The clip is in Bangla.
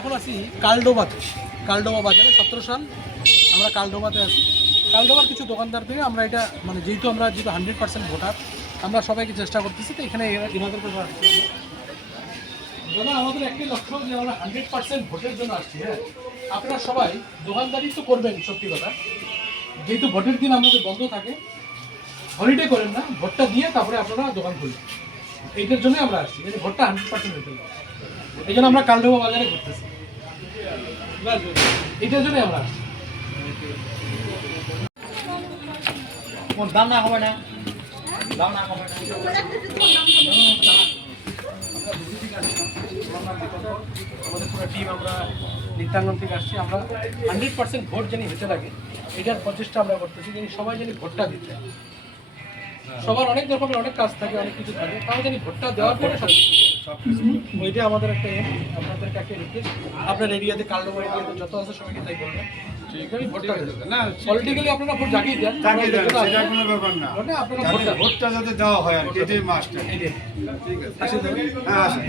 এখন আছি কালডোবাতে, কালডোবা বাজারে 17 সাল আমরা কালডোবাতে আছি। কালডোবার কিছু দোকানদার থেকে আমরা এটা মানে যেহেতু 100% ভোটার, আমরা সবাইকে চেষ্টা করতেছি। তো এখানে এনাদের কথা দাদা, আমাদের একটি লক্ষ্য যে আমরা 100% ভোটের জন্য আসছি। হ্যাঁ, আপনারা সবাই দোকানদারি তো করবেন, সত্যি কথা। যেহেতু ভোটের দিন আমাদের বন্ধ থাকে, হলিডে করেন না, ভোটটা দিয়ে তারপরে আপনারা দোকান খুলবেন। এইটার জন্যই আমরা আসছি, এই ভোটটা 100% হতে হবে। এই জন্য আমরা কালডোবা বাজারে ঘুরতেছি, এটার জন্যই আমরা আসছি। দাম না হবে না, দাম না হবে না। আমাদের পুরো টিম আমরা নিত্যাঙ্গন থেকে আসছি। আমরা 100% ভোট জানি হতে লাগে, এটার প্রচেষ্টা আমরা করতেছি। জানি সবাই জানি ভোটটা দিতে, সবার অনেক রকমের অনেক কাজ থাকে, অনেক কিছু থাকে, তাও জানি ভোটটা দেওয়ার পরে সব কিছু। ওইটা আমাদের একটা আপনাদেরকে একটা রিকোয়েস্ট, আপনার এরিয়াতে কালডোবা এরিয়াতে যত আছে সবাইকে তাই বলবেন। পলিটিক্যালি আপনারা ভোট জাগিয়ে দেন, সেটা কোনো ব্যাপার না। আপনারা ভোটটা যাতে দেওয়া হয় আর কি, এটাই মাস্টার। ঠিক আছে। হ্যাঁ, আসেন।